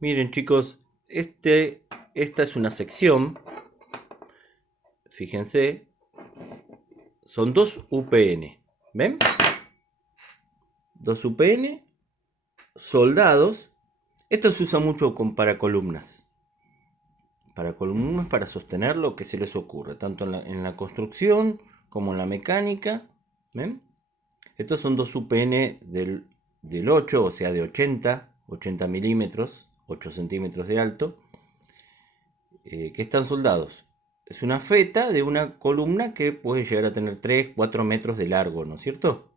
Miren chicos, esta es una sección, fíjense, son dos UPN, ¿ven? Dos UPN, soldados. Esto se usa mucho para columnas. Para columnas, para sostener lo que se les ocurre, tanto en la construcción como en la mecánica, ¿ven? Estos son dos UPN del 8, o sea de 80 milímetros, 8 centímetros de alto, que están soldados. Es una feta de una columna que puede llegar a tener 3, 4 metros de largo, ¿no es cierto?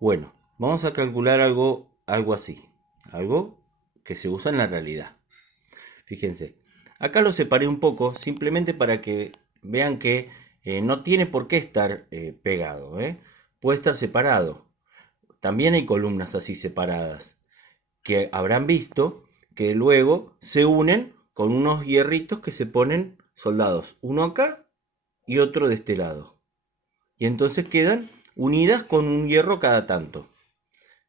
Bueno, vamos a calcular algo así, algo que se usa en la realidad. Fíjense, acá lo separé un poco simplemente para que vean que no tiene por qué estar pegado, ¿eh? Puede estar separado. También hay columnas así separadas que habrán visto que luego se unen con unos hierritos que se ponen soldados, uno acá y otro de este lado. Y entonces quedan unidas con un hierro cada tanto.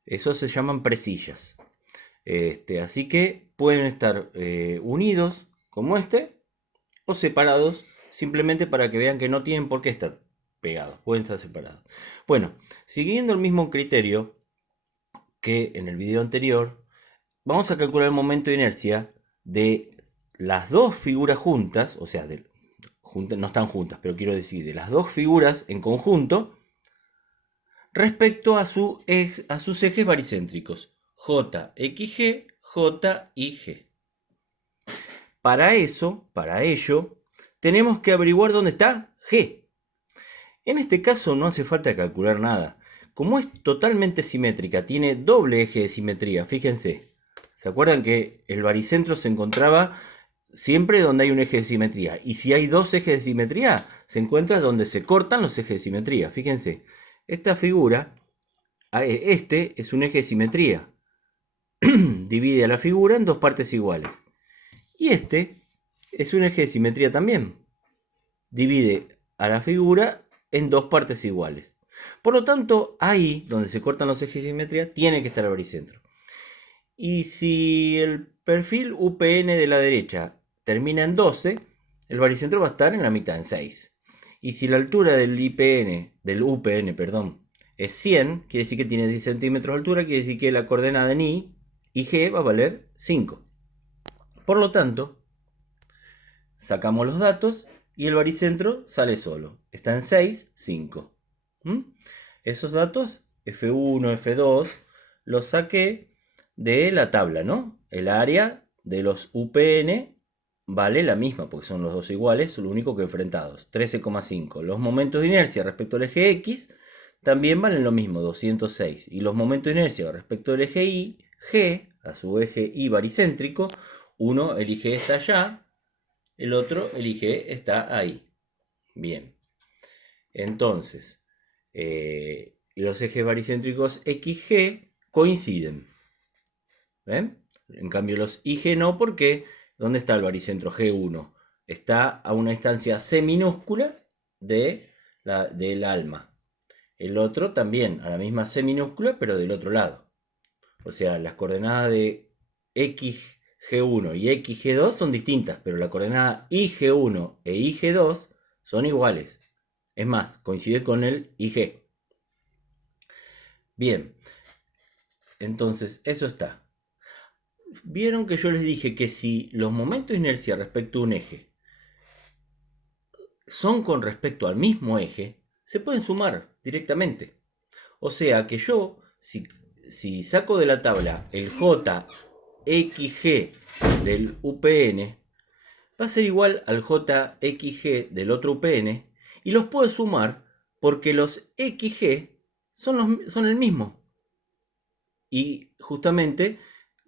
Eso se llaman presillas. Así que pueden estar unidos como o separados simplemente para que vean que no tienen por qué estar pegados, pueden estar separados. Bueno, siguiendo el mismo criterio que en el video anterior, vamos a calcular el momento de inercia de las dos figuras juntas, o sea, no están juntas, pero quiero decir, de las dos figuras en conjunto, respecto a sus ejes baricéntricos, J, X, G, J y G. Para ello, tenemos que averiguar dónde está G. En este caso no hace falta calcular nada. Como es totalmente simétrica, tiene doble eje de simetría, fíjense. ¿Se acuerdan que el baricentro se encontraba siempre donde hay un eje de simetría? Y si hay dos ejes de simetría, se encuentra donde se cortan los ejes de simetría. Fíjense, esta figura, este es un eje de simetría. Divide a la figura en dos partes iguales. Y este es un eje de simetría también. Divide a la figura en dos partes iguales. Por lo tanto, ahí donde se cortan los ejes de simetría, tiene que estar el baricentro. Y si el perfil UPN de la derecha termina en 12, el baricentro va a estar en la mitad, en 6. Y si la altura del UPN, perdón, es 100, quiere decir que tiene 10 centímetros de altura, quiere decir que la coordenada en I y G va a valer 5. Por lo tanto, sacamos los datos y el baricentro sale solo. Está en 6, 5. Esos datos, F1, F2, los saqué de la tabla, ¿no? El área de los UPN vale la misma, porque son los dos iguales, lo único que enfrentados, 13,5. Los momentos de inercia respecto al eje X también valen lo mismo, 206. Y los momentos de inercia respecto al eje Y, G, a su eje Y baricéntrico, uno, el IG está allá, el otro, el IG está ahí. Bien. Entonces, los ejes baricéntricos XG coinciden. ¿Ven? En cambio los IG no, porque ¿dónde está el baricentro G1? Está a una distancia C minúscula del alma. El otro también a la misma C minúscula, pero del otro lado. O sea, las coordenadas de XG1 y XG2 son distintas, pero la coordenada IG1 e IG2 son iguales. Es más, coincide con el IG. Bien, entonces eso está. Vieron que yo les dije que si los momentos de inercia respecto a un eje son con respecto al mismo eje, se pueden sumar directamente. O sea que yo, si saco de la tabla el JXG del UPN, va a ser igual al JXG del otro UPN y los puedo sumar porque los XG son el mismo. Y justamente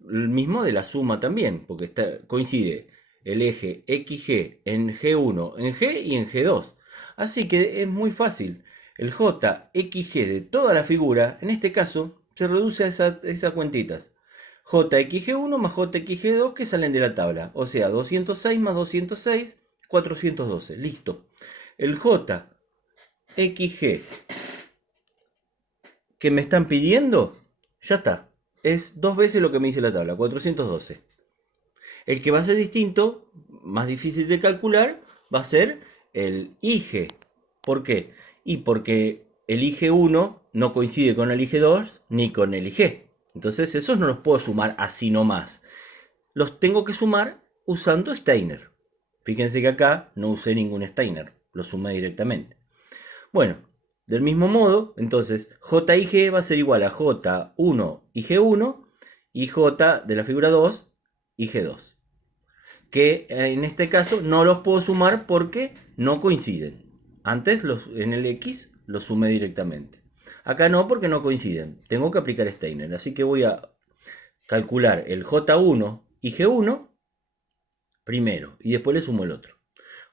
el mismo de la suma también, porque coincide el eje XG en G1, en G y en G2. Así que es muy fácil. El JXG de toda la figura, en este caso, se reduce a esas cuentitas. JXG1 más JXG2 que salen de la tabla. O sea, 206 más 206, 412. Listo. El JXG que me están pidiendo, ya está. Es dos veces lo que me dice la tabla, 412. El que va a ser distinto, más difícil de calcular, va a ser el IG. ¿Por qué? Y porque el IG1 no coincide con el IG2 ni con el IG. Entonces esos no los puedo sumar así nomás. Los tengo que sumar usando Steiner. Fíjense que acá no usé ningún Steiner, lo sumé directamente. Bueno, del mismo modo, entonces J y G va a ser igual a J1 y G1 y J de la figura 2 y G2. Que en este caso no los puedo sumar porque no coinciden. Antes en el X los sumé directamente. Acá no porque no coinciden. Tengo que aplicar Steiner. Así que voy a calcular el J1 y G1 primero y después le sumo el otro.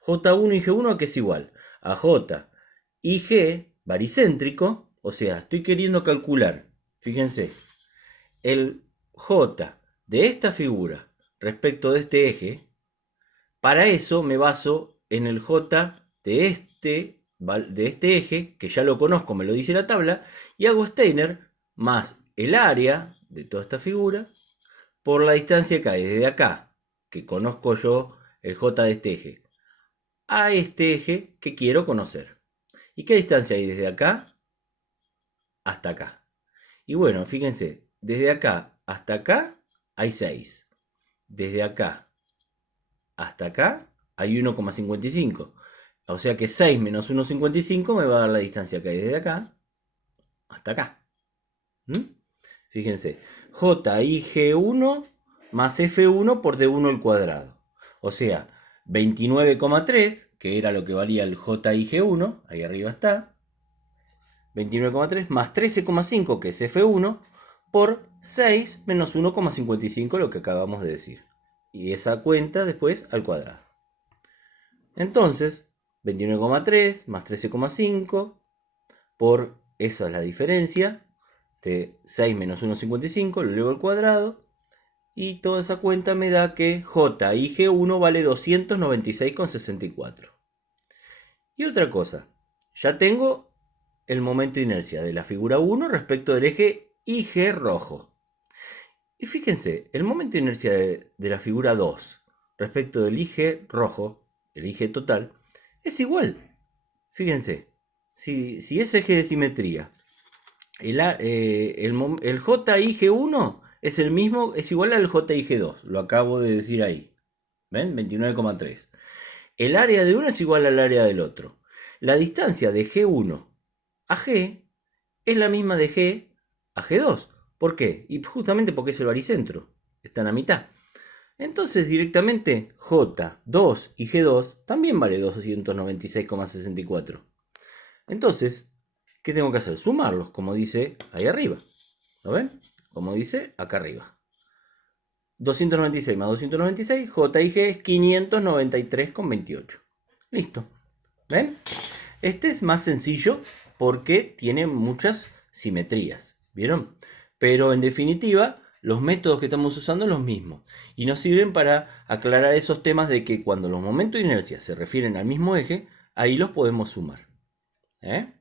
J1 y G1 que es igual a J y G baricéntrico, o sea, estoy queriendo calcular, fíjense, el J de esta figura respecto de este eje. Para eso me baso en el J de este eje, que ya lo conozco, me lo dice la tabla, y hago Steiner más el área de toda esta figura por la distancia que hay desde acá, que conozco yo el J de este eje, a este eje que quiero conocer. ¿Y qué distancia hay desde acá hasta acá? Y bueno, fíjense, desde acá hasta acá hay 6. Desde acá hasta acá hay 1,55. O sea que 6 menos 1,55 me va a dar la distancia que hay desde acá hasta acá. Fíjense, JIG1 más F1 por D1 al cuadrado. O sea, 29,3, que era lo que valía el JIG1, ahí arriba está. 29,3 más 13,5, que es F1, por 6 menos 1,55, lo que acabamos de decir. Y esa cuenta después al cuadrado. Entonces, 29,3 más 13,5 por, esa es la diferencia, de 6 menos 1,55, lo elevo al cuadrado. Y toda esa cuenta me da que JIG1 vale 296,64. Y otra cosa, ya tengo el momento de inercia de la figura 1 respecto del eje IG rojo. Y fíjense, el momento de inercia de la figura 2 respecto del IG rojo, el IG total, es igual. Fíjense, si es eje de simetría, el JIG1 es el mismo, es igual al JIG2, lo acabo de decir ahí. ¿Ven? 29,3. El área de uno es igual al área del otro. La distancia de G1 a G es la misma de G a G2. ¿Por qué? Y justamente porque es el baricentro. Está en la mitad. Entonces directamente J2 y G2 también vale 296,64. Entonces, ¿qué tengo que hacer? Sumarlos, como dice ahí arriba. ¿Lo ven? Como dice acá arriba. 296 más 296, J y G es 593,28. Listo. ¿Ven? Este es más sencillo porque tiene muchas simetrías. ¿Vieron? Pero en definitiva, los métodos que estamos usando son los mismos. Y nos sirven para aclarar esos temas de que cuando los momentos de inercia se refieren al mismo eje, ahí los podemos sumar. ¿Eh?